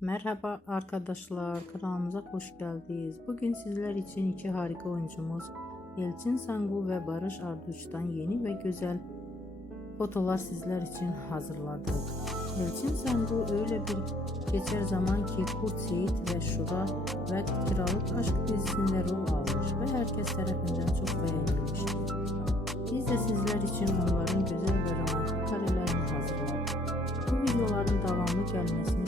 Merhaba arkadaşlar, kanalımıza hoş geldiniz. Bugün sizler için iki harika oyuncumuz Elçin Sangu ve Barış Arduç'tan yeni ve güzel fotolar sizler için hazırladık. Elçin Sangu öyle bir geçer zaman ki Kurt Seyit ve Şura ve Kiralık Aşk dizisinde rol almış ve herkes tarafından çok beğenilmiştir. Biz de sizler için onların güzel ve romantik karelerini hazırladık. Bu videoların devamlı gelmesini